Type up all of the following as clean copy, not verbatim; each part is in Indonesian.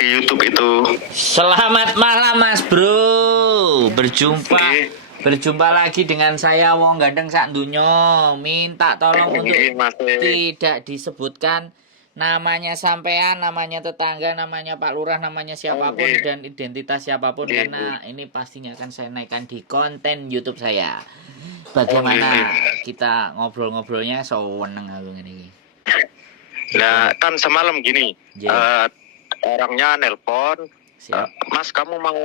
di YouTube itu. Selamat malam Mas Bro. Nggih. Berjumpa lagi dengan saya Wong Gandeng sak dunyo. Minta tolong untuk Nggih, Mas. tidak disebutkan namanya sampean, namanya tetangga, namanya Pak Lurah, namanya siapapun Nggih. dan identitas siapapun Nggih, karena ini pastinya akan saya naikkan di konten YouTube saya. Nggih. Bagaimana kita ngobrol-ngobrolnya seneng aku ini. Nah, kan semalam gini, Yeah. orangnya nelpon, Siap. Mas kamu mau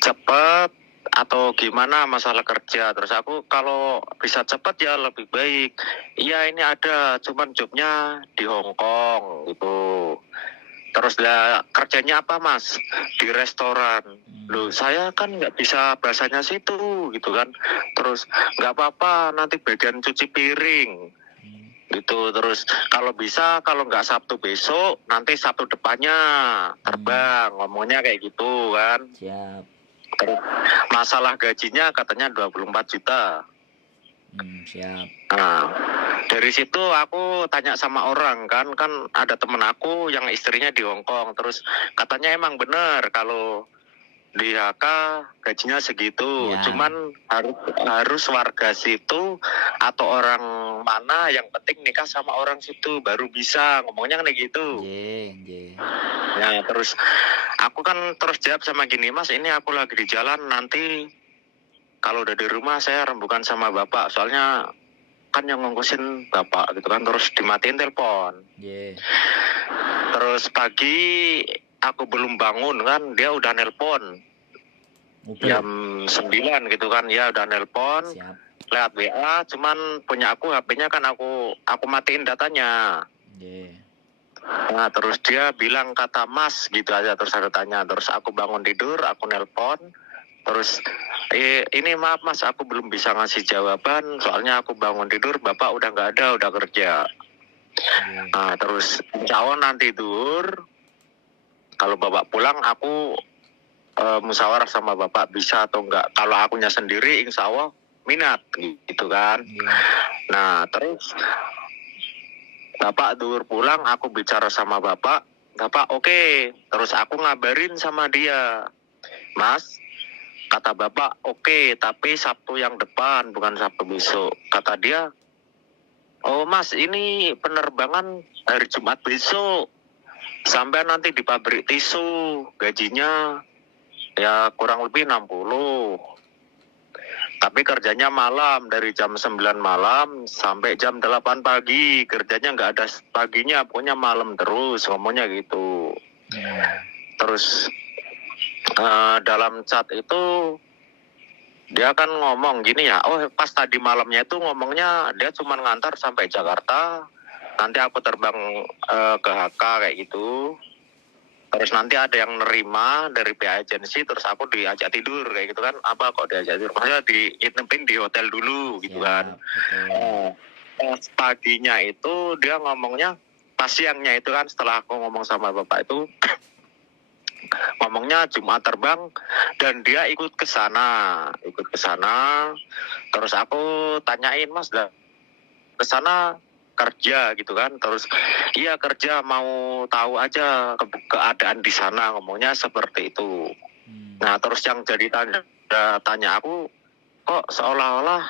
cepet atau gimana masalah kerja? Terus aku kalau bisa cepet ya lebih baik. Iya ini ada, cuman jobnya di Hong Kong gitu. Terus lah kerjanya apa Mas? Di restoran. Loh saya kan nggak bisa bahasanya situ gitu kan. Terus nggak apa-apa nanti bagian cuci piring gitu. Terus kalau bisa kalau nggak Sabtu besok nanti Sabtu depannya terbang, ngomongnya kayak gitu kan. Siap. Terus masalah gajinya katanya 24 juta. Siap. Nah, dari situ aku tanya sama orang kan ada temen aku yang istrinya di Hong Kong. Terus katanya emang bener kalau di HK gajinya segitu. Ya. Cuman harus warga situ atau orang mana yang penting nikah sama orang situ baru bisa, ngomongnya kayak gitu. Nggih. Ya terus aku kan terus jawab sama gini, Mas ini aku lagi di jalan, nanti kalau udah di rumah saya rembukan sama bapak, soalnya kan yang ngongkosin bapak gitu kan. Terus dimatiin telepon. Terus pagi aku belum bangun kan, dia udah nelpon jam 9 gitu kan, ya udah nelpon. Siap. Lewat WA, cuman punya aku HP-nya kan aku matiin datanya. Nah terus dia bilang kata Mas gitu aja, terus ada tanya. Terus aku bangun tidur, aku nelpon. Terus ini maaf Mas, aku belum bisa ngasih jawaban, soalnya aku bangun tidur bapak udah nggak ada, udah kerja. Nah terus insya Allah nanti tidur, kalau bapak pulang aku musyawarah sama bapak bisa atau enggak. Kalau akunya sendiri insya Allah minat gitu kan. Nah terus bapak dur pulang, aku bicara sama bapak oke. Terus aku ngabarin sama dia, Mas kata bapak oke, tapi Sabtu yang depan bukan Sabtu besok. Kata dia, oh Mas ini penerbangan hari Jumat besok, sampai nanti di pabrik tisu gajinya ya kurang lebih 60. Tapi kerjanya malam, dari jam 9 malam sampai jam 8 pagi. Kerjanya nggak ada paginya, pokoknya malam terus, ngomongnya gitu. Terus dalam chat itu dia kan ngomong gini ya, oh pas tadi malamnya itu ngomongnya dia cuma ngantar sampai Jakarta, nanti aku terbang ke HK kayak gitu. Terus nanti ada yang nerima dari pihak agensi, terus aku diajak tidur kayak gitu kan. Apa kok diajak tidur? Maksudnya diinepin di hotel dulu gitu kan. Pas paginya itu dia ngomongnya, pas siangnya itu kan setelah aku ngomong sama bapak itu, ngomongnya Jumat terbang dan dia ikut ke sana. Terus aku tanyain, Mas lah ke sana kerja gitu kan. Terus iya kerja, mau tahu aja keadaan di sana, ngomongnya seperti itu. Nah terus yang jadi tanya aku, kok seolah-olah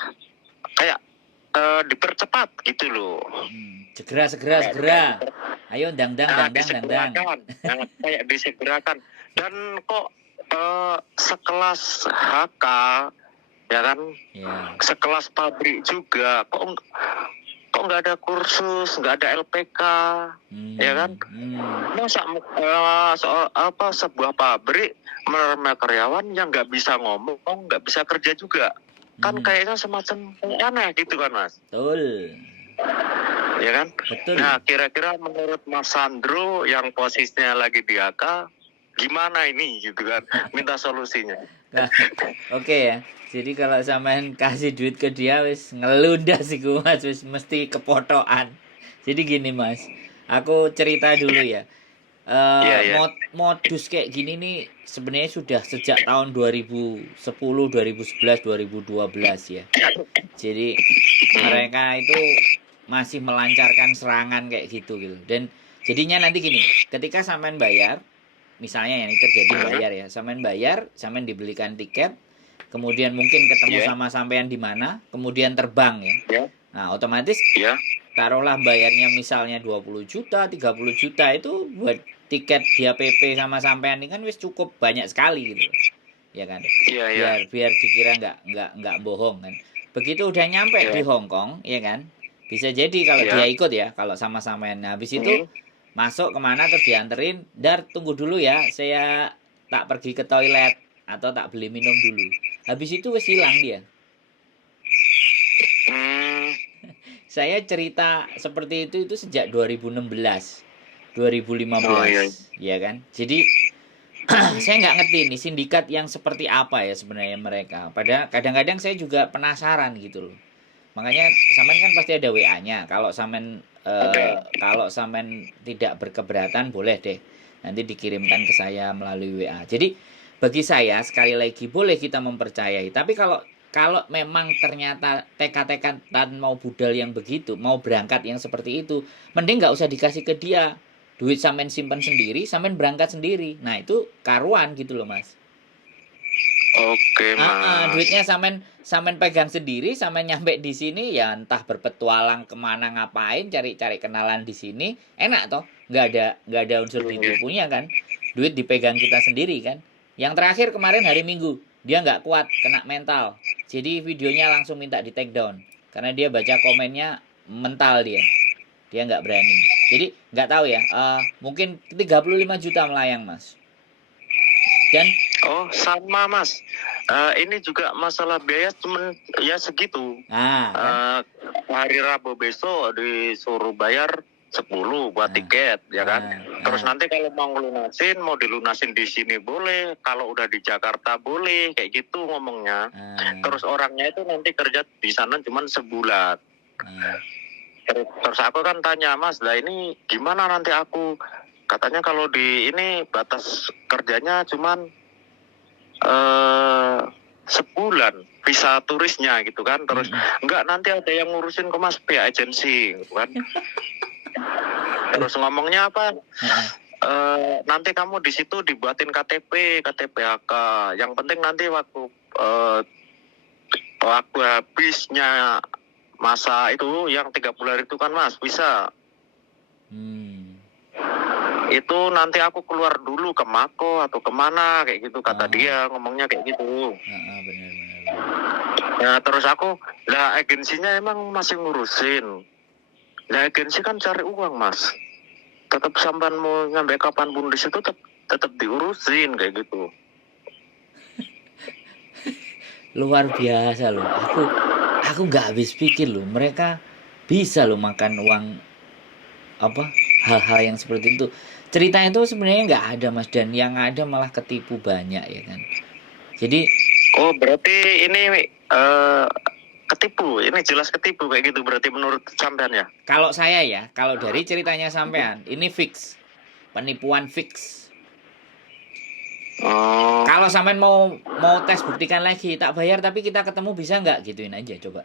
kayak dipercepat gitu loh. Segera. Ayo dang. Kayak disegerakan. Dan kok sekelas HK ya kan, sekelas pabrik juga, kok nggak ada kursus, nggak ada LPK, ya kan? Masa sebuah pabrik menerima karyawan yang nggak bisa ngomong, nggak bisa kerja juga, kan kayaknya semacam aneh gitu kan Mas? Betul. Ya kan? Betul. Nah kira-kira menurut Mas Sandro yang posisinya lagi di AK, gimana ini gitu kan? Minta solusinya. Oke ya. Jadi kalau sampean kasih duit ke dia wis ngelundas iku Mas, wis mesti kepotokan. Jadi gini Mas, aku cerita dulu ya. Modus kayak gini nih sebenarnya sudah sejak tahun 2010, 2011, 2012 ya. Jadi mereka itu masih melancarkan serangan kayak gitu. Dan Jadinya nanti gini, ketika sampean bayar, misalnya yang ini terjadi bayar ya, sampean bayar, sampean dibelikan tiket, kemudian mungkin ketemu Iya. sama sampean di mana, kemudian terbang ya. Ya. Nah, otomatis Ya. taruhlah bayarnya misalnya 20 juta, 30 juta itu buat tiket dia PP sama sampean ini kan wis cukup banyak sekali gitu. Ya kan? Iya, iya. Biar dikira nggak bohong kan. Begitu udah nyampe di Iya. Hong Kong, ya kan? Bisa jadi kalau Iya. dia ikut ya, kalau sama sampean. Nah, habis itu Hmm. masuk kemana terus dianterin, dar tunggu dulu ya, saya tak pergi ke toilet atau tak beli minum dulu. Habis itu wis hilang dia. Hmm. Saya cerita seperti itu sejak 2016, 2015, Oh iya. ya kan? Jadi saya nggak ngerti nih sindikat yang seperti apa ya sebenarnya mereka. Padahal kadang-kadang saya juga penasaran gitu loh. Makanya Samen kan pasti ada WA-nya. Ada. Kalau Samen tidak berkeberatan boleh deh nanti dikirimkan ke saya melalui WA. Jadi bagi saya sekali lagi boleh kita mempercayai. Tapi kalau kalau memang ternyata tekad-tekadan mau budal yang begitu, mau berangkat yang seperti itu, mending nggak usah dikasih ke dia. Duit Samen simpan sendiri, Samen berangkat sendiri. Nah itu karuan gitu loh mas. Oke, Mas. Duitnya samen samen pegang sendiri, samen nyampe di sini ya entah berpetualang kemana ngapain, cari-cari kenalan di sini, enak toh, nggak ada unsur Iya. ditipunya kan, duit dipegang kita sendiri kan. Yang terakhir kemarin hari Minggu, dia nggak kuat, kena mental, jadi videonya langsung minta di take down, karena dia baca komennya mental dia nggak berani. Jadi nggak tahu ya, mungkin 35 juta melayang mas. Dan Oh, sama, Mas. Ini juga masalah biaya cuman ya segitu. kan, Hari Rabu besok disuruh bayar 10 buat tiket, ya kan? Terus nanti kalau mau ngelunasin, mau dilunasin di sini boleh, kalau udah di Jakarta boleh, kayak gitu ngomongnya. Terus orangnya itu nanti kerja di sana cuman sebulan. Terus aku kan tanya, Mas, lah ini gimana nanti aku? Katanya kalau di ini batas kerjanya cuman sebulan visa turisnya gitu kan. Terus enggak, nanti ada yang ngurusin ke Mas pihak agensi gitu kan. Terus ngomongnya apa? Nanti kamu di situ dibuatin KTP AK. Yang penting nanti waktu habisnya masa itu yang 3 bulan itu kan Mas bisa. Itu nanti aku keluar dulu ke Mako atau kemana kayak gitu kata dia, ngomongnya kayak gitu. Benar. Ya terus aku, lah agensinya emang masih ngurusin. Lah agensi kan cari uang Mas. Tetap sampan mau nyampe kapanpun di situ tetap diurusin kayak gitu. Luar biasa loh. Aku nggak habis pikir loh. Mereka bisa loh makan uang apa hal-hal yang seperti itu. Cerita itu sebenarnya nggak ada mas, dan yang ada malah ketipu banyak ya kan. Jadi oh berarti ini ketipu, ini jelas ketipu kayak gitu berarti menurut sampean ya? Kalau saya ya, kalau dari ceritanya sampean, ini fix, penipuan fix. Kalau sampean mau tes buktikan lagi, tak bayar tapi kita ketemu bisa nggak, gituin aja coba.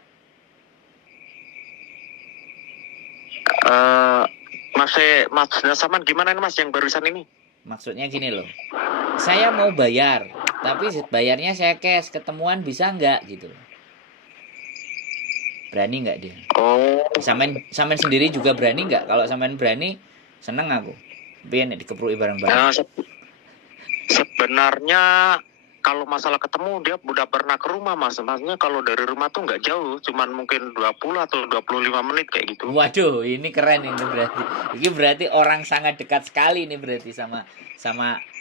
Mas Saman gimana nih Mas yang barusan ini? Maksudnya gini loh, saya mau bayar, tapi bayarnya saya cash, ketemuan bisa nggak gitu. Berani nggak dia? Samen sendiri juga berani nggak? Kalau samen berani, seneng aku. Biar dikeprui bareng-bareng. Sebenarnya kalau masalah ketemu dia udah pernah ke rumah Mas. Maksudnya kalau dari rumah tuh nggak jauh, cuman mungkin 20 atau 25 menit kayak gitu. Waduh, ini keren ini berarti. Ini berarti orang sangat dekat sekali ini berarti sama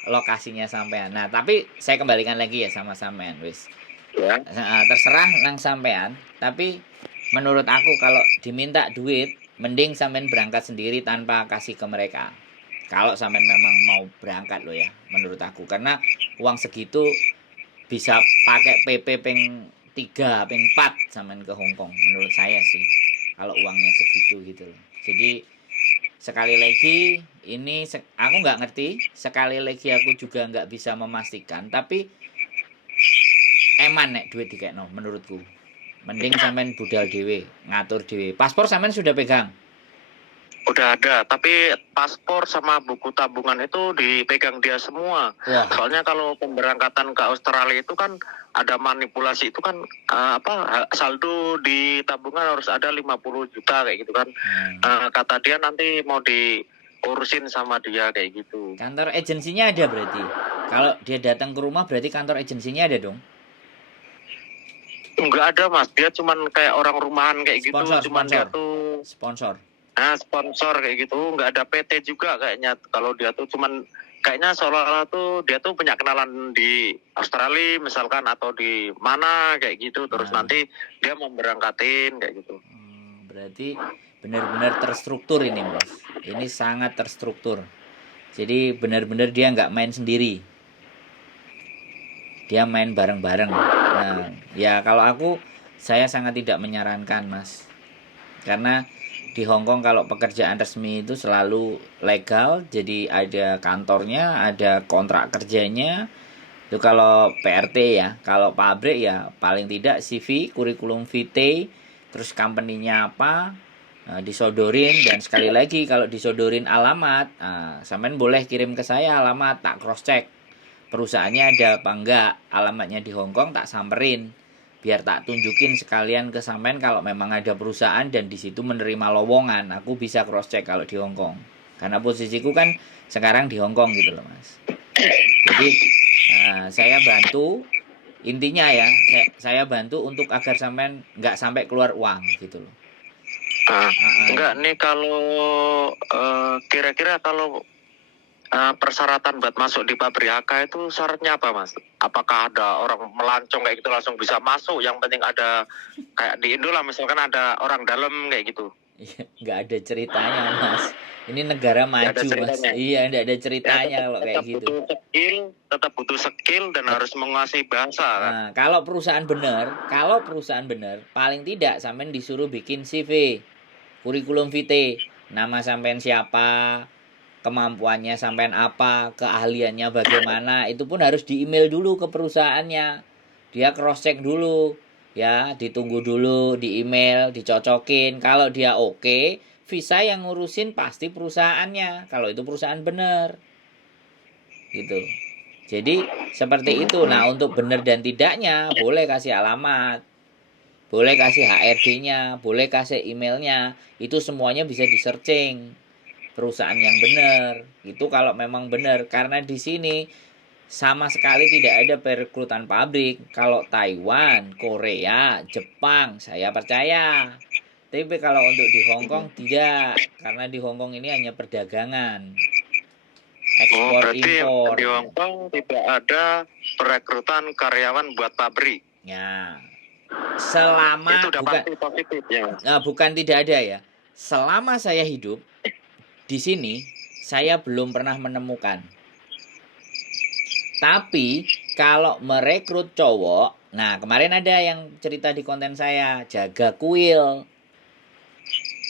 lokasinya sampean. Nah, tapi saya kembalikan lagi ya sama sampean, wis. Ya. Terserah nang sampean, tapi menurut aku kalau diminta duit, mending sampean berangkat sendiri tanpa kasih ke mereka. Kalau sampean memang mau berangkat loh ya, menurut aku. Karena uang segitu bisa pakai PP ping 3, ping 4 sampean ke Hong Kong menurut saya sih. Kalau uangnya segitu gitu loh. Jadi sekali lagi ini aku nggak ngerti, sekali lagi aku juga nggak bisa memastikan, tapi eman nek duit dikekno menurutku. Mending sampean budal dhewe, ngatur dhewe. Paspor sampean sudah pegang? Udah ada, tapi paspor sama buku tabungan itu dipegang dia semua. Wah, Soalnya kalau pemberangkatan ke Australia itu kan ada manipulasi itu kan saldo di tabungan harus ada 50 juta kayak gitu kan. Kata dia nanti mau diurusin sama dia kayak gitu. kantor agensinya ada berarti. Kalau dia datang ke rumah berarti kantor agensinya ada dong. Enggak ada Mas, dia cuman kayak orang rumahan kayak gitu, cuman dia tuh Sponsor. sponsor kayak gitu, nggak ada PT juga kayaknya. Kalau dia tuh cuman kayaknya seolah-olah tuh dia tuh punya kenalan di Australia misalkan atau di mana kayak gitu, terus nanti dia mau berangkatin kayak gitu. Berarti benar-benar terstruktur ini Mas. Ini sangat terstruktur. Jadi benar-benar dia nggak main sendiri. Dia main bareng-bareng. Nah, ya kalau saya sangat tidak menyarankan Mas. Karena di Hong Kong kalau pekerjaan resmi itu selalu legal, jadi ada kantornya, ada kontrak kerjanya. Itu kalau PRT ya, kalau pabrik ya paling tidak CV, kurikulum vitae, terus company-nya apa, disodorin. Dan sekali lagi kalau disodorin alamat, sampean boleh kirim ke saya alamat, tak cross check perusahaannya ada apa enggak, alamatnya di Hong Kong tak samperin, biar tak tunjukin sekalian ke sampean kalau memang ada perusahaan dan di situ menerima lowongan, aku bisa cross check kalau di Hong Kong, karena posisiku kan sekarang di Hong Kong gitu loh Mas. Jadi saya bantu, intinya ya saya bantu untuk agar sampean nggak sampai keluar uang gitu loh. Enggak nih kalau kira-kira kalau persyaratan buat masuk di pabrik AK itu syaratnya apa Mas? Apakah ada orang melancong kayak gitu langsung bisa masuk? Yang penting ada kayak di Indo lah misalkan ada orang dalam kayak gitu. Nggak ada ceritanya Mas. Ini negara maju Mas. Iya, nggak ada ceritanya kalau kayak gitu. Tetap butuh skill dan harus menguasai bahasa kan. Nah, kalau perusahaan benar, paling tidak sampean disuruh bikin CV, kurikulum vitae, nama sampean siapa, kemampuannya sampean apa, keahliannya bagaimana, itu pun harus di email dulu ke perusahaannya. Dia cross check dulu, ya, ditunggu dulu di email, dicocokin. Kalau dia oke, visa yang ngurusin pasti perusahaannya. Kalau itu perusahaan benar, gitu. Jadi seperti itu. Nah, untuk benar dan tidaknya boleh kasih alamat, boleh kasih HRD-nya, boleh kasih emailnya. Itu semuanya bisa di searching perusahaan yang benar. Itu kalau memang benar, karena di sini sama sekali tidak ada perekrutan pabrik. Kalau Taiwan, Korea, Jepang, saya percaya. Tapi kalau untuk di Hong Kong tidak, karena di Hong Kong ini hanya perdagangan, ekspor impor. Di Hong Kong tidak ada perekrutan karyawan buat pabrik. Ya, selama itu udah pasti positif ya. Bukan tidak ada ya. Selama saya hidup di sini, saya belum pernah menemukan. Tapi kalau merekrut cowok, nah kemarin ada yang cerita di konten saya, jaga kuil.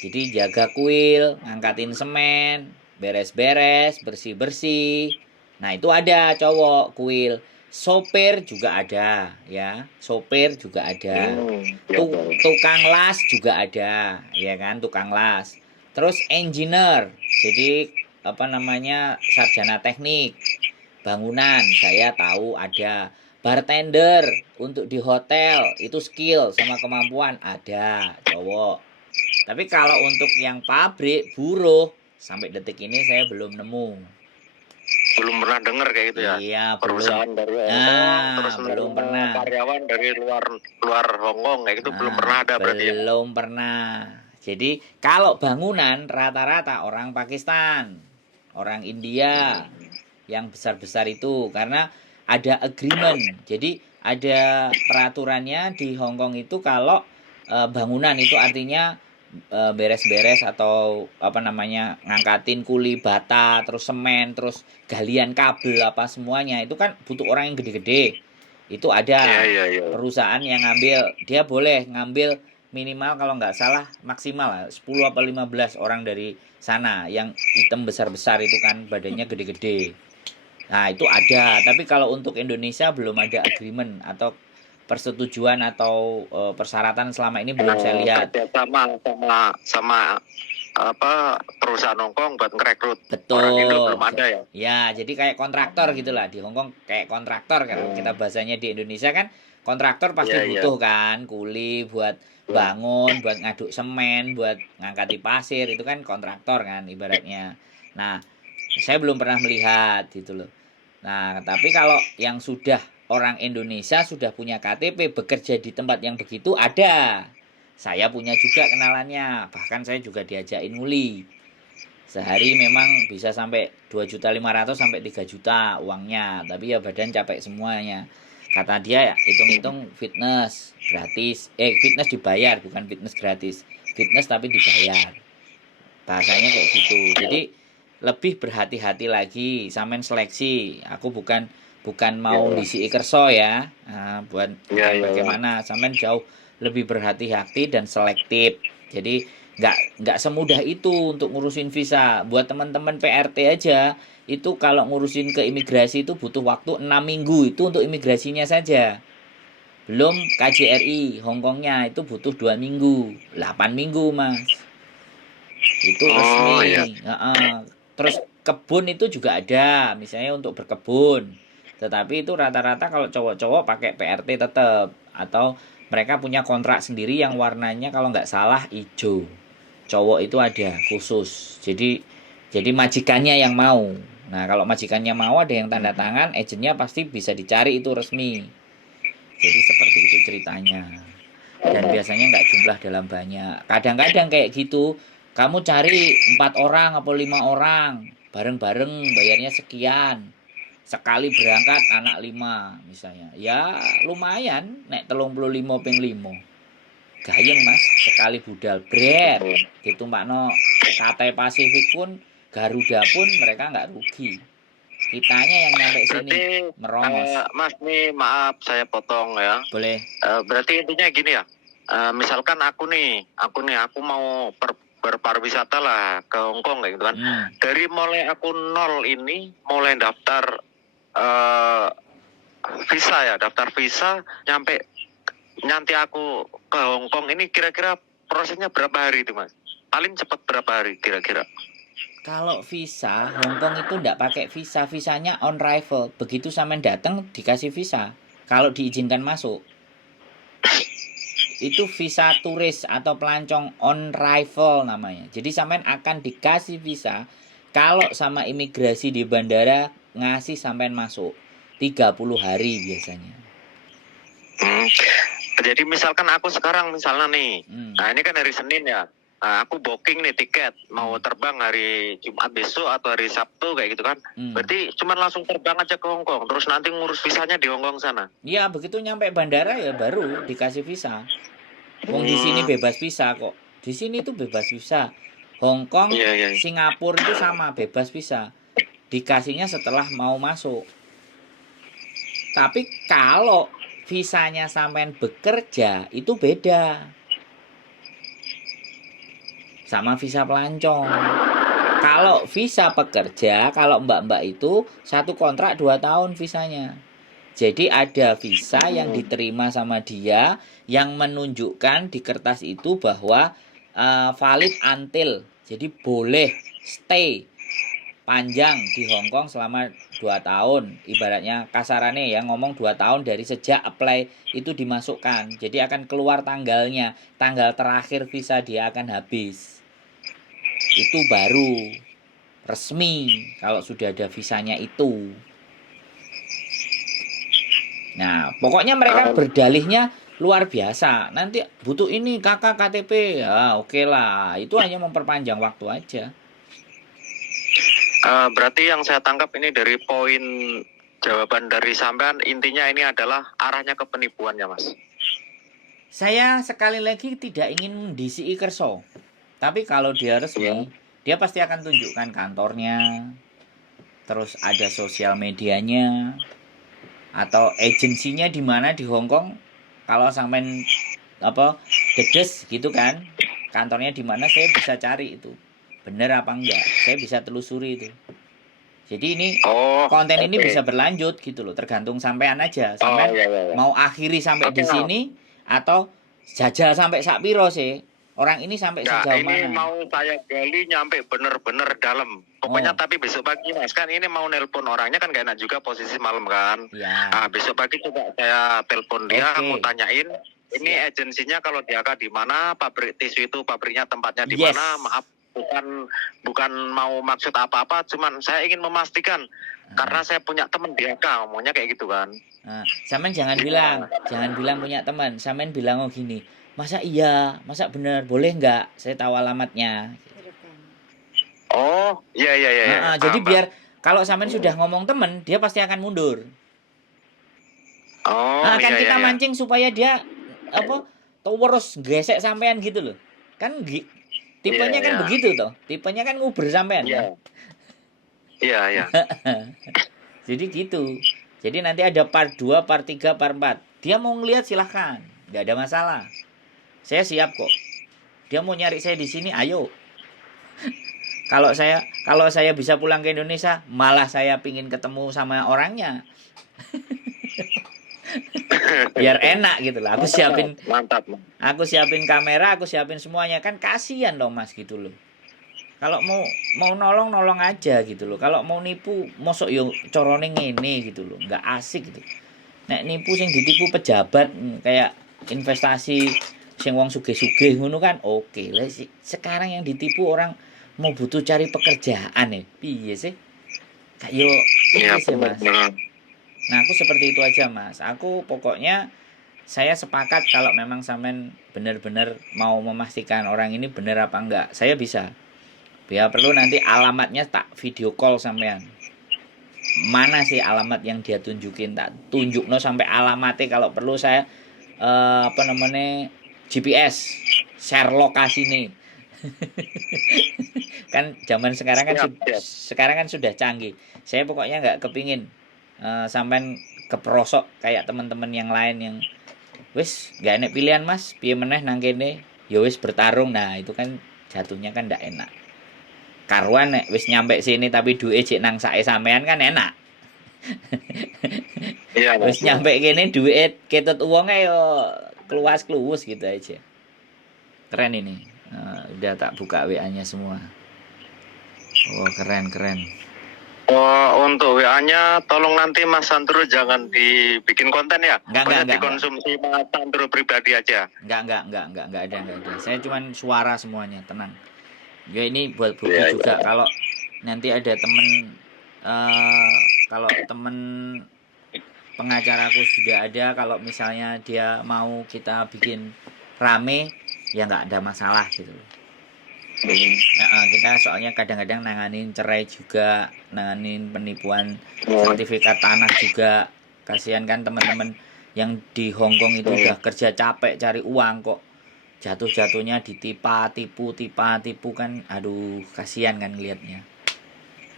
Jadi jaga kuil, ngangkatin semen, beres-beres, bersih-bersih. Nah itu ada cowok kuil. Sopir juga ada, ya. Sopir juga ada. Tukang las juga ada, ya kan, tukang las. Terus engineer, jadi apa namanya, sarjana teknik bangunan, saya tahu ada. Bartender untuk di hotel, itu skill sama kemampuan ada, cowok. Tapi kalau untuk yang pabrik, buruh, sampai detik ini saya belum nemu. Belum pernah dengar kayak gitu ya. Iya, perusahaan belum. dari Hong Kong, terus Belum pernah. Karyawan dari luar Hong Kong kayak gitu belum pernah ada berarti ya. Belum pernah. Jadi kalau bangunan rata-rata orang Pakistan, orang India yang besar-besar itu, karena ada agreement. Jadi ada peraturannya di Hong Kong itu kalau bangunan itu artinya beres-beres atau apa namanya, ngangkatin kuli bata, terus semen, terus galian kabel apa semuanya, itu kan butuh orang yang gede-gede. Itu ada perusahaan yang ngambil, dia boleh ngambil minimal kalau nggak salah maksimal 10 apa 15 orang dari sana yang hitam besar-besar itu kan, badannya gede-gede. Nah itu ada, tapi kalau untuk Indonesia belum ada agreement atau persetujuan atau persyaratan selama ini belum saya lihat. Sama perusahaan Hongkong buat ngerekrut orang Indo Betul. belum ada ya. Ya, jadi kayak kontraktor gitulah di Hong Kong, kayak kontraktor kan kita bahasanya. Di Indonesia kan kontraktor pasti Iya, iya. butuh kan kuli buat bangun, buat ngaduk semen, buat ngangkati pasir, itu kan kontraktor kan ibaratnya. Nah, saya belum pernah melihat gitu loh. Nah, tapi kalau yang sudah orang Indonesia sudah punya KTP bekerja di tempat yang begitu ada. Saya punya juga kenalannya, bahkan saya juga diajakin nguli. Sehari memang bisa sampai 2.500.000 sampai 3 juta uangnya, tapi ya badan capek semuanya. Kata dia ya, hitung-hitung fitness gratis. Fitness dibayar, bukan fitness gratis. Fitness tapi dibayar. Bahasanya kayak gitu. Jadi lebih berhati-hati lagi, sampean seleksi. Aku bukan mau disi kerso ya. Nah, bukan Iya, iya, iya. bagaimana, sampean jauh lebih berhati-hati dan selektif. Jadi nggak semudah itu untuk ngurusin visa. Buat teman-teman PRT aja, itu kalau ngurusin ke imigrasi itu butuh waktu 6 minggu itu untuk imigrasinya saja. Belum KJRI Hongkongnya itu butuh 2 minggu, 8 minggu mas. Itu Oh iya. resmi. Terus kebun itu juga ada, misalnya untuk berkebun. Tetapi itu rata-rata kalau cowok-cowok pakai PRT tetap, atau mereka punya kontrak sendiri yang warnanya kalau nggak salah hijau. Cowok itu ada khusus. Jadi majikannya yang mau. Nah, kalau majikannya mau ada yang tanda tangan, agentnya pasti bisa dicari itu resmi. Jadi seperti itu ceritanya. Dan biasanya nggak jumlah dalam banyak. Kadang-kadang kayak gitu, kamu cari 4 orang atau 5 orang, bareng-bareng bayarnya sekian. Sekali berangkat anak 5 misalnya. Ya lumayan, nek 35 ping 5. Gayeng mas, sekali budal bret. Ditumpakno Cathay Pacific pun, Garuda pun mereka nggak rugi. Kitanya yang nyampe sini Berarti merongos. Mas nih, maaf saya potong ya. Boleh. Berarti intinya gini ya. Misalkan aku mau berpariwisata lah ke Hongkong kayak gitu kan. Dari mulai aku nol ini, mulai daftar visa ya, daftar visa nanti aku ke Hongkong ini kira-kira prosesnya berapa hari itu mas? Paling cepat berapa hari kira-kira? Kalau visa, Hongkong itu nggak pakai visa, visanya on arrival. Begitu sampean datang dikasih visa. Kalau diizinkan masuk, itu visa turis atau pelancong on arrival namanya. Jadi sampean akan dikasih visa kalau sama imigrasi di bandara ngasih sampean masuk. 30 hari biasanya. Jadi misalkan aku sekarang misalnya nih, nah ini kan hari Senin ya. Nah, aku booking nih tiket mau terbang hari Jumat besok atau hari Sabtu kayak gitu kan. Berarti cuma langsung terbang aja ke Hongkong, terus nanti ngurus visanya di Hongkong sana. Iya, begitu nyampe bandara ya baru dikasih visa. Wong di sini bebas visa kok. Di sini tuh bebas visa. Hongkong, Singapura itu sama bebas visa. Dikasihnya setelah mau masuk. Tapi kalau visanya sampean bekerja itu beda. Sama visa pelancong. Kalau visa pekerja, kalau mbak-mbak itu satu kontrak 2 tahun visanya. Jadi ada visa yang diterima sama dia yang menunjukkan di kertas itu bahwa valid until. Jadi boleh stay panjang di Hongkong selama 2 tahun. Ibaratnya kasarannya ya ngomong 2 tahun dari sejak apply itu dimasukkan. Jadi akan keluar tanggalnya. Tanggal terakhir visa dia akan habis. Itu baru resmi kalau sudah ada visanya itu. Nah, pokoknya mereka berdalihnya luar biasa. Nanti butuh ini kakak KTP. Ya, oke lah. Itu hanya memperpanjang waktu aja. Berarti yang saya tangkap ini dari poin jawaban dari sampean, intinya ini adalah arahnya ke penipuan ya mas. Saya sekali lagi tidak ingin mendisi kerso. Tapi kalau dia resmi, dia pasti akan tunjukkan kantornya. Terus ada sosial medianya. Atau agensinya di mana di Hongkong. Kalau sampean dedes gitu kan. Kantornya di mana saya bisa cari itu. Bener apa enggak? Saya bisa telusuri itu. Jadi ini konten ini bisa berlanjut gitu loh, tergantung sampean aja. Sampean mau akhiri sampai di sini atau jajal sampai sak piro sih? orang ini sampai Enggak, sejauh ini mana. mau saya gali nyampe bener-bener dalam. Pokoknya Oh. tapi besok pagi Mas, kan ini mau nelpon orangnya kan gak enak juga posisi malam kan. Ya. Besok pagi coba saya telepon dia, Oke. mau tanyain ini Siap. agensinya kalau dia di mana, pabrik tisu itu pabriknya tempatnya di Yes. mana. Maaf, bukan mau maksud apa-apa, cuman saya ingin memastikan karena saya punya temen di AK, ngomongnya kayak gitu kan. Sampean jangan bilang punya teman. Sampean bilang oh gini, masa iya, masa benar, boleh nggak saya tahu alamatnya? Oh, iya. Jadi Paham, biar kalau sampean sudah ngomong teman, dia pasti akan mundur. Oh, Kan iya, kita iya. mancing supaya dia terus gesek sampean gitu loh. Kan tipenya kan begitu toh. Tipenya kan nguber sampean kan. Iya. Jadi gitu. Jadi nanti ada part 2, part 3, part 4. Dia mau ngelihat silahkan, nggak ada masalah. Saya siap kok. Dia mau nyari saya di sini, ayo. Kalau saya bisa pulang ke Indonesia, malah saya pingin ketemu sama orangnya. Biar enak gitu lah. Mantap. Aku siapin kamera, aku siapin semuanya, kan kasihan dong Mas gitu loh. Kalau mau nolong aja gitu loh. Kalau mau nipu mosok yo corone ngene gitu loh. Enggak asik gitu. Nek nipu sing ditipu pejabat kayak investasi sing wong sugih-sugih ngono kan oke. Lah sekarang yang ditipu orang mau butuh cari pekerjaan ya. Piye sih? Kayak yo piye sih Mas? Nah, aku seperti itu aja Mas. Aku pokoknya saya sepakat kalau memang sampean benar-benar mau memastikan orang ini benar apa enggak. Saya bisa. Ya perlu nanti alamatnya tak video call sampean. Mana sih alamat yang dia tunjukin, tak tunjukno sampai alamatnya, kalau perlu saya GPS share lokasi nih. Kan zaman sekarang kan sudah canggih. Saya pokoknya nggak kepingin sampean keprosok kayak teman-teman yang lain yang wis gak enak pilihan Mas, piye meneh nang kene ya wis bertarung. Nah itu kan jatuhnya kan ndak enak. Karuan nek wis nyampe sini tapi duit cek nang sae sampean kan enak. Iya. Wis nyampe kene duit ketut uang yo keluas gitu aja. Keren ini. Udah tak buka WA-nya semua. Oh keren. Oh, untuk WA-nya tolong nanti Mas Sandro jangan dibikin konten ya. Enggak. Dikonsumsi Mas Sandro pribadi aja. Enggak ada. Saya cuman suara semuanya, tenang. Ya ini buat bukti juga. Kalau nanti ada temen kalau temen pengacaraku sudah ada, kalau misalnya dia mau kita bikin rame ya nggak ada masalah gitu. Kita soalnya kadang-kadang nanganin cerai juga, nanganin penipuan sertifikat tanah juga. Kasihan kan teman-teman yang di Hongkong itu udah kerja capek cari uang kok jatuh-jatuhnya tipu kan, aduh kasihan kan ngelihatnya.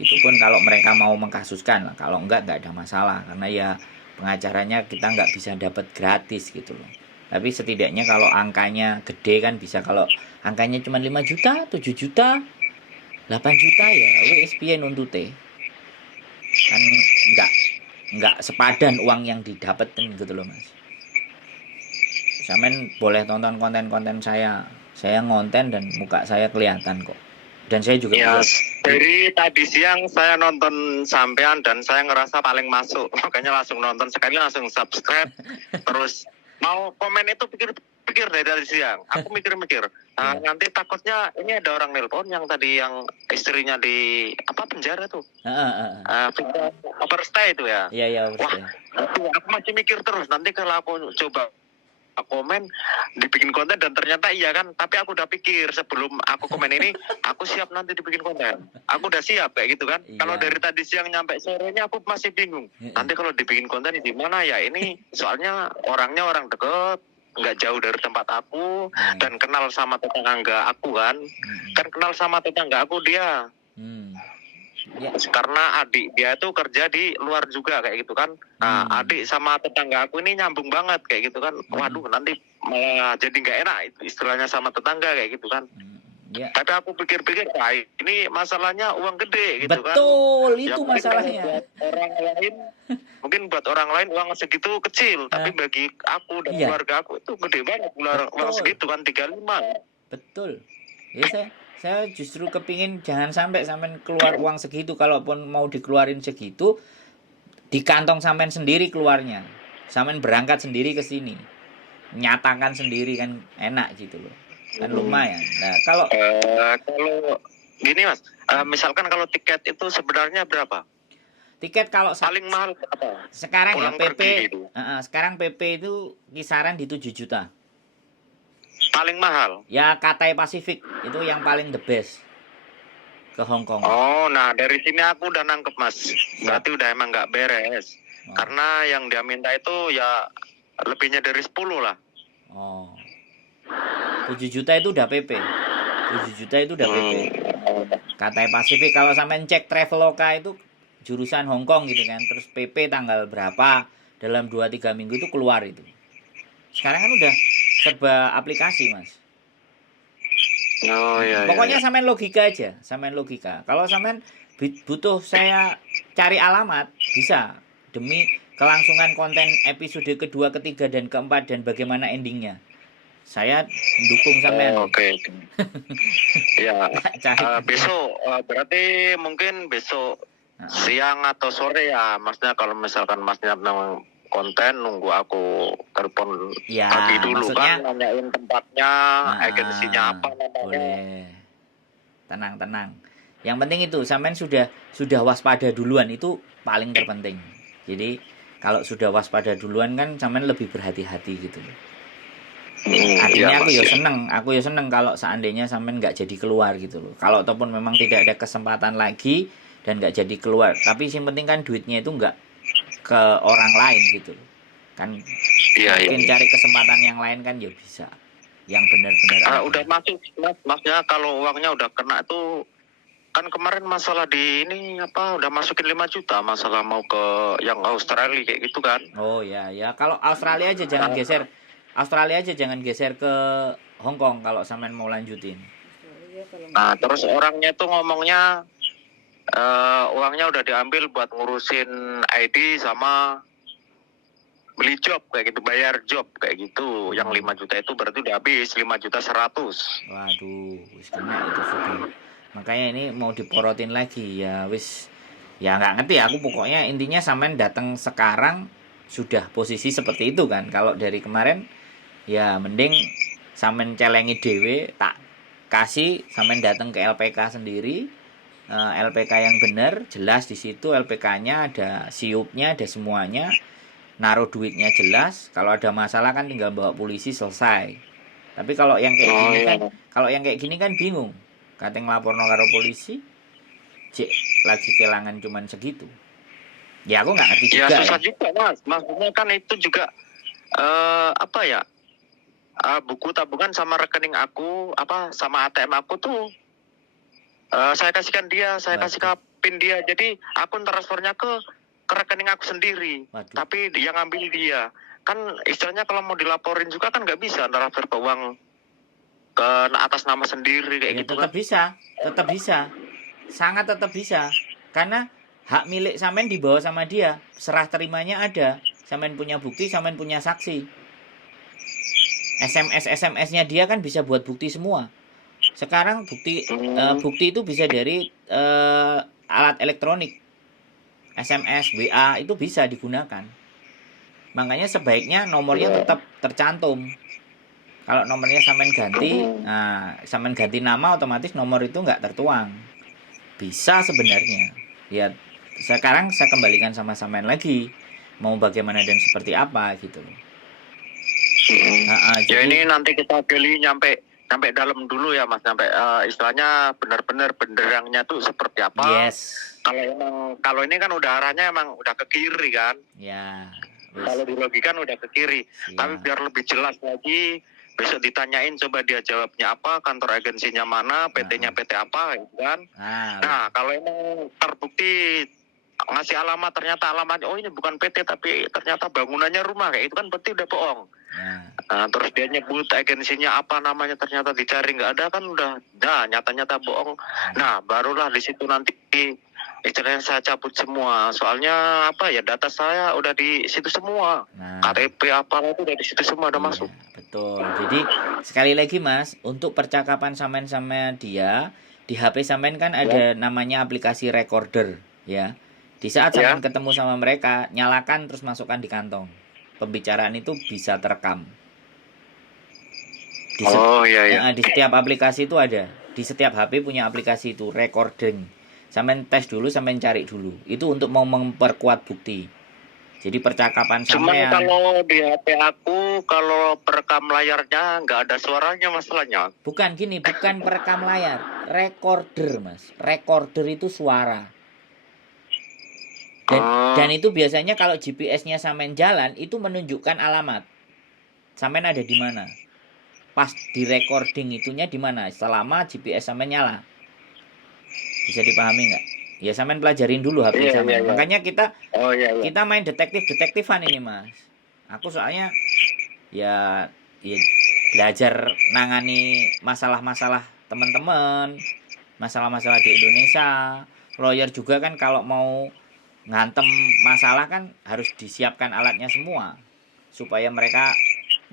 Itu pun kalau mereka mau mengkasuskan lah, kalau enggak ada masalah karena ya pengacaranya kita nggak bisa dapat gratis gitu loh. Tapi setidaknya kalau angkanya gede kan bisa. Kalau angkanya cuma 5 juta, 7 juta, 8 juta ya wis piye nuntute. Kan enggak sepadan uang yang didapetin gitu loh Mas. Sampean boleh tonton konten-konten saya ngonten dan muka saya kelihatan kok. Dan saya juga dari tadi siang saya nonton sampean dan saya ngerasa paling masuk, makanya langsung nonton sekali, langsung subscribe. Terus mau komen itu pikir dari tadi siang. Aku mikir-mikir. Nanti takutnya ini ada orang nelpon yang tadi yang istrinya di penjara tuh. Overstay itu ya. Iya overstay. Wah, aku masih mikir terus. Nanti kalau aku coba komen dibikin konten dan ternyata iya kan, tapi aku udah pikir sebelum aku komen ini aku siap nanti dibikin konten, aku udah siap kayak gitu kan. Kalau dari tadi siang nyampe sorenya aku masih bingung nanti kalau dibikin konten di mana ya. Ini soalnya orangnya orang deket, nggak jauh dari tempat aku dan kenal sama tetangga aku kan kenal sama tetangga aku dia. Karena adik dia itu kerja di luar juga kayak gitu kan. Adik sama tetangga aku ini nyambung banget kayak gitu kan. Waduh, nanti malah jadi nggak enak istilahnya sama tetangga kayak gitu kan. Tapi aku pikir-pikir, ini masalahnya uang gede gitu kan. Betul, itu masalahnya. Buat orang lain, mungkin buat orang lain uang segitu kecil, tapi bagi aku dan keluarga aku itu gede banget uang segitu kan, 35. Betul. Ya saya justru kepingin jangan sampai sampean keluar uang segitu, kalaupun mau dikeluarin segitu di kantong sampean sendiri keluarnya. Sampean berangkat sendiri ke sini. Nyatakan sendiri kan enak gitu loh. Kan lumayan. Nah, kalau Kalau gini Mas, misalkan kalau tiket itu sebenarnya berapa? tiket kalau Paling mahal berapa? sekarang ya Pulang PP, pergi gitu. sekarang PP itu kisaran di 7 juta. Paling mahal. Ya Cathay Pacific itu yang paling the best ke Hong Kong. Oh, nah dari sini aku udah nangkep Mas. Berarti udah emang nggak beres. Oh. Karena yang dia minta itu ya lebihnya dari 10 lah. Oh. 7 juta itu udah PP. 7 juta itu udah PP. Cathay Pacific kalau sampean cek Traveloka itu jurusan Hong Kong gitu kan. Terus PP tanggal berapa dalam 2-3 minggu itu keluar itu. Sekarang kan udah serba aplikasi, Mas. Oh iya. Pokoknya sampean logika aja, sampean logika. Kalau sampean butuh saya cari alamat, bisa. Demi kelangsungan konten episode kedua, ketiga, dan keempat dan bagaimana endingnya. Saya dukung sampean. Oke. Ya. Cari. Besok berarti mungkin besok siang atau sore ya Masnya, kalau misalkan Masnya memang konten, nunggu aku telepon Ya, pagi dulu maksudnya kan, nanyain tempatnya, agensinya apa namanya. Boleh. Tenang. Yang penting itu sampean sudah waspada duluan, itu paling terpenting. Jadi kalau sudah waspada duluan kan sampean lebih berhati-hati gitu. Artinya aku ya seneng kalau seandainya sampean nggak jadi keluar gitu loh. Kalau ataupun memang tidak ada kesempatan lagi dan nggak jadi keluar, tapi yang penting kan duitnya itu nggak ke orang lain gitu loh. Kan mungkin cari kesempatan yang lain kan ya bisa. Yang benar-benar udah masuk Masnya, kalau uangnya udah kena tuh kan kemarin masalah di ini apa udah masukin 5 juta masalah mau ke yang Australia kayak gitu kan. Oh ya kalau Australia aja jangan geser. Australia aja jangan geser ke Hong Kong kalau sampean mau lanjutin. Nah, terus orangnya tuh ngomongnya uangnya udah diambil buat ngurusin ID sama beli job kayak gitu, bayar job kayak gitu. Yang 5 juta itu berarti udah habis 5.100.000. Waduh, wis kena itu sudah. Makanya ini mau diporotin lagi ya wis. Ya nggak ngerti aku, pokoknya intinya sampean datang sekarang sudah posisi seperti itu kan. Kalau dari kemarin ya mending sampean celengi dewe, tak kasih sampean datang ke LPK sendiri. LPK yang benar, jelas di situ LPK-nya ada siupnya, ada semuanya. Naruh duitnya jelas, kalau ada masalah kan tinggal bawa polisi selesai. Tapi kalau yang kayak gini kan bingung. Kateng laporno karo polisi, cek lagi kelangan cuman segitu. Ya aku nggak ngerti juga. Ya susah juga Mas. Maksudnya kan itu juga apa ya? Buku tabungan sama rekening aku, sama ATM aku tuh saya kasihkan dia, saya kasih ke PIN dia. Jadi akun transfernya ke rekening aku sendiri. Waduh. Tapi yang ngambil dia. Kan istilahnya kalau mau dilaporin juga kan nggak bisa transfer ke uang ke atas nama sendiri kayak gitu tetap kan. Tetap bisa. Sangat tetap bisa. Karena hak milik sampean dibawa sama dia. Serah terimanya ada. Sampean punya bukti, sampean punya saksi. SMS-nya dia kan bisa buat bukti semua. Sekarang bukti itu bisa dari alat elektronik. SMS, WA itu bisa digunakan. Makanya sebaiknya nomornya tetap tercantum. Kalau nomornya sampean ganti nama, otomatis nomor itu nggak tertuang. Bisa sebenarnya. Ya sekarang saya kembalikan sama sampean lagi. Mau bagaimana dan seperti apa gitu. Ya ini nanti kita gali nyampe dalam dulu ya Mas, sampai istilahnya benar-benar benderangnya tuh seperti apa. Yes. Kalau ini kan udah arahnya emang udah ke kiri kan. Ya. Kalau di logikan udah ke kiri. Ya. Tapi biar lebih jelas lagi, besok ditanyain coba dia jawabnya apa, kantor agensinya mana, PT-nya PT apa gitu kan. Nah, kalau emang terbukti ngasih alamat, ternyata alamatnya oh ini bukan PT tapi ternyata bangunannya rumah kayak itu kan berarti udah bohong. Nah, terus dia nyebut agensinya apa namanya, ternyata dicari nggak ada kan udah nyata-nyata bohong. Nah, barulah di situ nanti istilahnya saya cabut semua. Soalnya apa ya, data saya udah di situ semua. Nah, KTP apa itu udah di situ semua, udah iya, masuk. betul. Jadi sekali lagi Mas, untuk percakapan sampean sama dia di HP sampean kan ada namanya aplikasi recorder, ya. Di saat Ya. sampean ketemu sama mereka, nyalakan terus masukkan di kantong. Pembicaraan itu bisa terekam. Oh iya iya. Di setiap aplikasi itu ada. Di setiap HP punya aplikasi itu recording. Sampean tes dulu, sampean cari dulu. Itu untuk mau memperkuat bukti. Jadi percakapan Cuman sampean kalau di HP aku, kalau perekam layarnya nggak ada suaranya masalahnya. bukan gini, bukan perekam layar, recorder Mas. Recorder itu suara. Dan itu biasanya kalau GPS-nya sampean jalan itu menunjukkan alamat. Sampean ada di mana? Pas di recording itunya di mana? Selama GPS sampean nyala. Bisa dipahami nggak? Ya sampean pelajarin dulu HP Iya, sampean. iya, iya. Makanya Oh iya iya. kita main detektifan ini Mas. Aku soalnya ya belajar nangani masalah-masalah teman-teman, masalah-masalah di Indonesia. Lawyer juga kan kalau mau ngantem masalah kan harus disiapkan alatnya semua supaya mereka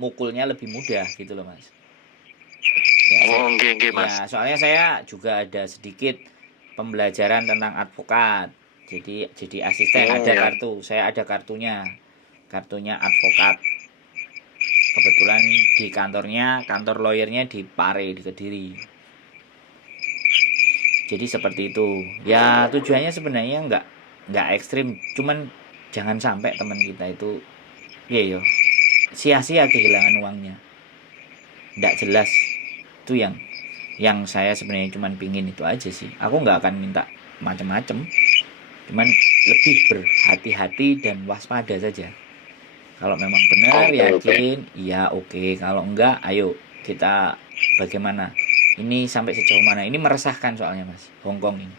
mukulnya lebih mudah gitu loh Mas. Oh nggih Mas. Ya, soalnya saya juga ada sedikit pembelajaran tentang advokat. Jadi asisten Oh, ada ya. kartu, saya ada kartunya. Kartunya advokat. Kebetulan di kantor lawyernya di Pare, di Kediri. Jadi seperti itu. Ya tujuannya sebenarnya nggak ekstrim, cuman jangan sampai teman kita itu yo sia-sia kehilangan uangnya. Nggak jelas. Itu yang saya sebenarnya cuman pingin itu aja sih. Aku nggak akan minta macam-macam, cuman lebih berhati-hati dan waspada saja. Kalau memang benar yakin, iya oke. Kalau enggak, ayo kita bagaimana? Ini sampai sejauh mana? Ini meresahkan soalnya Mas, Hongkong ini.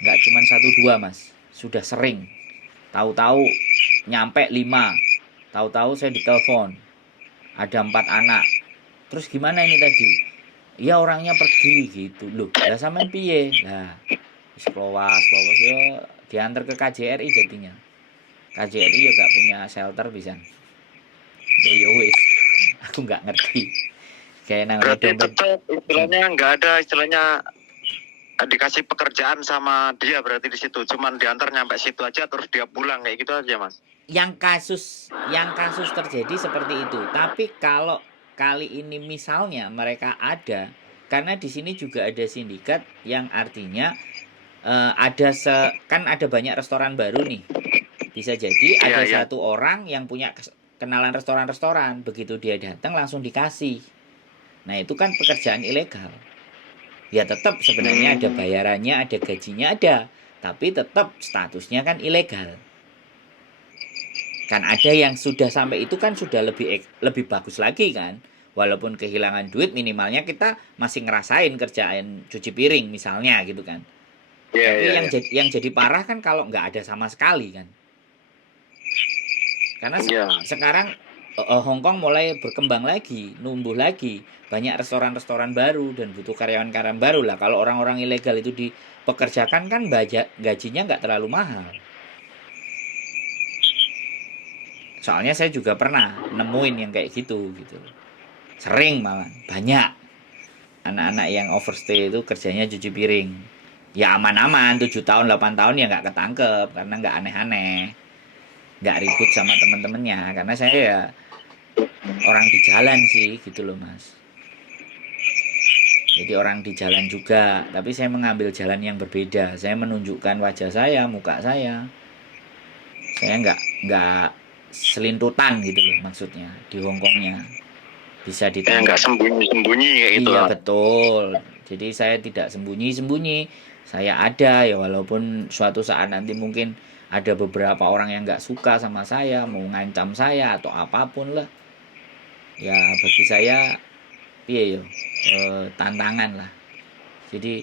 Enggak cuma 1-2 Mas, sudah sering. Tahu-tahu nyampe 5. Tahu-tahu saya ditelepon. Ada 4 anak. Terus gimana ini tadi? Iya orangnya pergi gitu. Loh, lah sampean piye? Lah, wis klowas ya diantar ke KJRI jadinya. KJRI ya gak punya shelter bisa. Ya wis, aku nggak ngerti. Kayak namanya Berarti dompet. tetap istilahnya nggak ada istilahnya dikasih pekerjaan sama dia berarti di situ. Cuman diantar nyampe situ aja terus dia pulang kayak gitu aja Mas. Yang kasus terjadi seperti itu. Tapi kalau kali ini misalnya mereka ada, karena di sini juga ada sindikat yang artinya kan ada banyak restoran baru nih. Bisa jadi ada satu orang yang punya kenalan restoran-restoran, begitu dia datang langsung dikasih. Nah itu kan pekerjaan ilegal. Ya tetap sebenarnya ada bayarannya, ada gajinya ada, tapi tetap statusnya kan ilegal. Kan ada yang sudah sampai itu kan sudah lebih bagus lagi kan. Walaupun kehilangan duit, minimalnya kita masih ngerasain kerjaan cuci piring misalnya gitu kan. Tapi yang jadi parah kan kalau nggak ada sama sekali kan. Karena sekarang Hongkong mulai berkembang lagi, numbuh lagi, banyak restoran-restoran baru dan butuh karyawan-karyawan baru lah. Kalau orang-orang ilegal itu dipekerjakan kan gajinya nggak terlalu mahal. Soalnya saya juga pernah nemuin yang kayak gitu. Sering malah, banyak anak-anak yang overstay itu kerjanya cuci piring. Ya aman-aman, 7 tahun, 8 tahun ya nggak ketangkep karena nggak aneh-aneh. Nggak ribut sama temen-temennya karena saya ya orang di jalan sih gitu loh Mas. Jadi orang di jalan juga, tapi saya mengambil jalan yang berbeda. Saya menunjukkan wajah saya, muka saya. Saya nggak selintutan gitu loh maksudnya di Hongkongnya. Bisa ditangkap. Nggak sembunyi-sembunyi kayak gitu. Iya betul. Jadi saya tidak sembunyi-sembunyi. Saya ada ya walaupun suatu saat nanti mungkin ada beberapa orang yang nggak suka sama saya, mau ngancam saya atau apapun lah. Ya bagi saya, tantangan lah. Jadi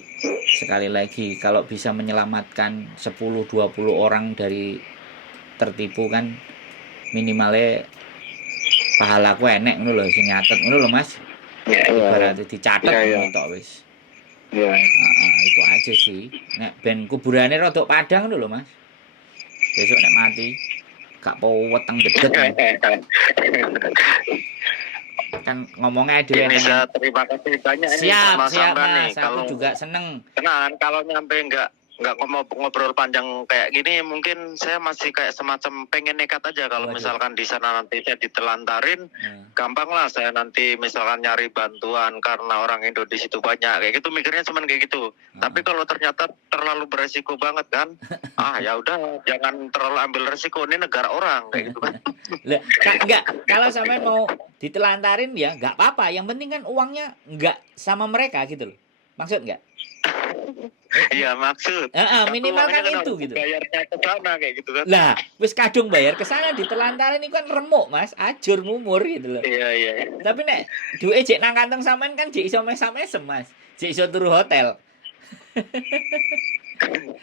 sekali lagi kalau bisa menyelamatkan 10-20 orang dari tertipu kan minimalnya pahalaku enek ngono lho sing nyatet ngono lho Mas. Ibaratnya dicatat ngono tok wis. Itu aja. aja sih. Nek ben kuburane rodok padang lho Mas. Besok nek mati gak weteng dedet kan ngomongnya dhewe Ini pengen saya terima kasih banyak ini siap sama siap Samran nih. Mas, aku juga seneng. Tenang, kalau nyampe nggak ngobrol panjang kayak gini, mungkin saya masih kayak semacam pengen nekat aja. Kalau Waduh. misalkan di sana nanti saya ditelantarin, gampang lah saya nanti misalkan nyari bantuan karena orang Indo di situ banyak kayak gitu, mikirnya cuman kayak gitu. Tapi kalau ternyata terlalu beresiko banget kan, ya udah jangan terlalu ambil resiko, ini negara orang kayak gitu kan. Lah, enggak, kalau sampean mau ditelantarin ya enggak apa-apa, yang penting kan uangnya enggak sama mereka gitu loh. Maksud enggak? Iya maksud. Minimal kan itu gitu. Bayarnya ke sana kayak gitu kan. Lah, wis kadung bayar ke sana ditelantarin itu kan remuk, Mas, ajur mumur gitu loh. Iya. Tapi nek duwe jek nang kantong sampean kan jek iso mesam-mesem, Mas. Jek iso turu hotel.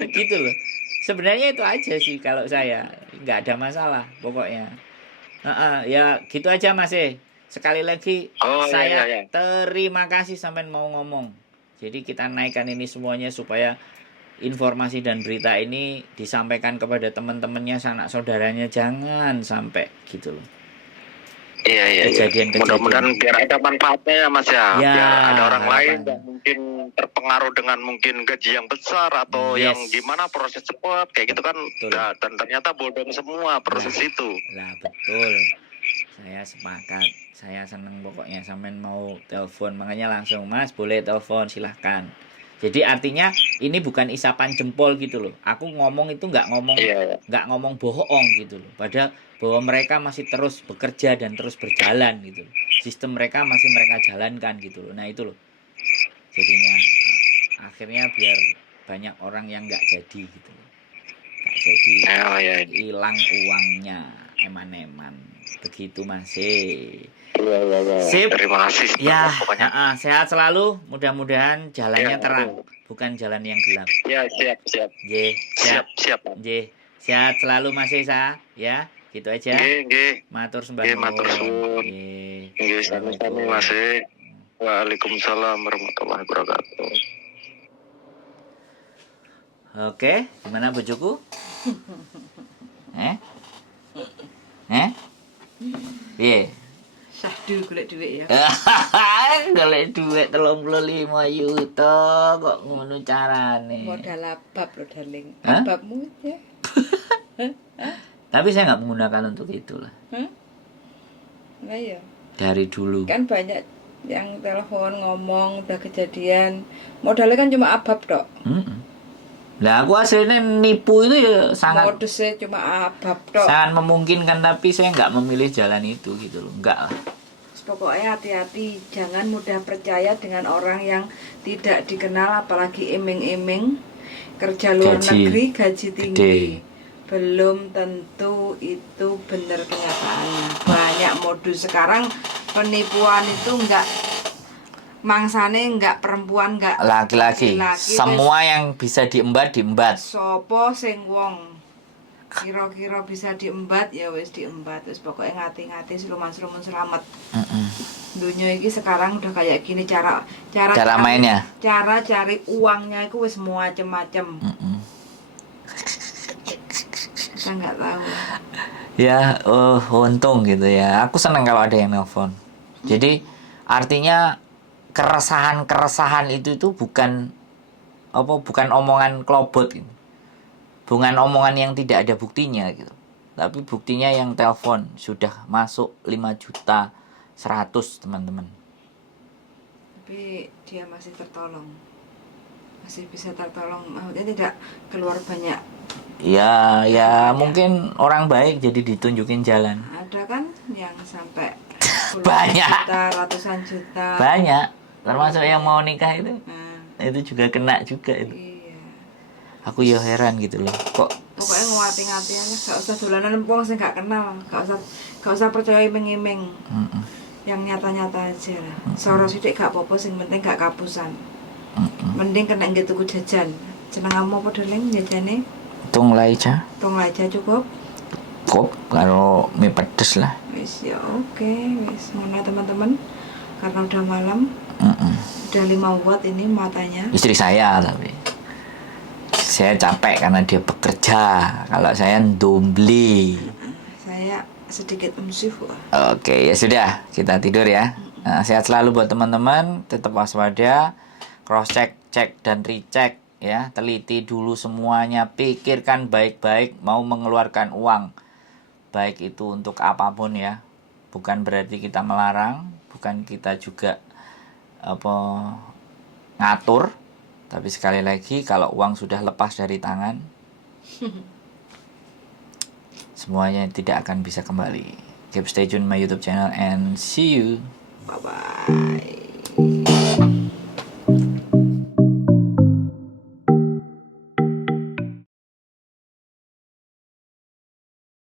Gitu loh. Sebenarnya itu aja sih kalau saya, nggak ada masalah pokoknya. Ya gitu aja Mas. Sekali lagi saya iya. terima kasih sampean mau ngomong. Jadi kita naikkan ini semuanya supaya informasi dan berita ini disampaikan kepada teman-temannya, sanak saudaranya, jangan sampai gitu loh. Iya. Kejadian-kejadian. Mudah-mudahan biar ada manfaatnya ya Mas ya. Ya, Biar ada orang lain harapannya. yang mungkin terpengaruh dengan mungkin gaji yang besar atau Yes. yang gimana proses cepat kayak gitu kan. Betul. Nah, dan ternyata bodong semua proses itu. Lah betul. Saya sepakat. Saya seneng pokoknya sampean mau telepon, makanya langsung Mas boleh telepon silahkan. Jadi artinya ini bukan isapan jempol gitu loh. Aku ngomong itu nggak ngomong bohong gitu loh. Padahal bahwa mereka masih terus bekerja dan terus berjalan gitu loh. Sistem mereka masih mereka jalankan gitu loh. Nah itu loh. Jadinya akhirnya biar banyak orang yang nggak jadi gitu loh. Nggak jadi hilang uangnya eman-eman. Begitu Mas. Sip. Terima kasih. Ya, pokoknya. sehat selalu. Mudah-mudahan jalannya terang, bukan jalan yang gelap. Ya, siap. Siap. Sehat selalu Mas Esa, ya. Gitu aja. Nggih. Matur sembah nuwun. Nggih, sami-sami Mas. Waalaikumsalam warahmatullahi wabarakatuh. Oke, gimana bojoku? Piye? Syahdu golek duit ya. Golek duit 35 juta kok ngono carane. Modal abab lo darling. Hah? Ababmu ya. Tapi saya nggak menggunakan untuk itu lah. Nah ya. Dari dulu. Kan banyak yang telepon ngomong udah kejadian. Modalnya kan cuma abab tok. Lah aku aslinya nipu itu ya sangat Modusnya cuma abab tok. sangat memungkinkan, tapi saya nggak memilih jalan itu gitu loh. Enggak lah. Pokoknya hati-hati, jangan mudah percaya dengan orang yang tidak dikenal, apalagi iming-iming kerja luar negeri gaji tinggi. Belum tentu itu benar kenyataannya. Banyak modus sekarang penipuan itu enggak mangsane enggak perempuan enggak Laki-laki. Semua yang bisa diembat. Sopo sing wong kira-kira bisa diembat ya wis diembat, wis pokoknya ngati-ngati seluman-seluman selamat. Dunia ini sekarang udah kayak gini cara mainnya. Cara cari uangnya itu wis macem-macem. Kita nggak tahu. Ya, untung gitu ya. Aku senang kalau ada yang nelpon. Jadi artinya keresahan itu bukan omongan kelobot gitu. Bukan omongan yang tidak ada buktinya gitu. Tapi buktinya yang telepon sudah masuk 5.100.000 teman-teman. Tapi dia masih tertolong. Masih bisa tertolong. Maksudnya tidak keluar banyak. Ya mungkin orang baik jadi ditunjukin jalan. Ada kan yang sampai Banyak. juta, ratusan juta. Banyak. Termasuk yang mau nikah itu. Nah, Itu juga kena juga itu. iya. Aku ya heran gitu loh. Kok Pokoknya nguati-ngati aja, gak usah dolanan wong sing gak kenal, gak usah percaya iming-iming. Yang nyata-nyata aja lah. Soro sithik gak apa-apa, sing penting gak kapusan. Mending kena nggih tuku jajan. Jenengmu apa Darling jajane? tung laija. Tong aja cukup. Kop karo mie pedes lah. Wis ya oke, wis ngono teman-teman. Karena udah malam. Udah 5 watt ini matanya. Istri saya tapi. saya capek karena dia bekerja. Kalau saya ndombli. Saya sedikit emsif. Oke, ya sudah, kita tidur ya. Nah, sehat selalu buat teman-teman, tetap waspada, cross check, cek dan recheck ya, teliti dulu semuanya, pikirkan baik-baik mau mengeluarkan uang. Baik itu untuk apapun ya. Bukan berarti kita melarang, bukan kita juga ngatur, tapi sekali lagi kalau uang sudah lepas dari tangan semuanya tidak akan bisa kembali. Keep stay tune my YouTube channel and see you. Bye bye.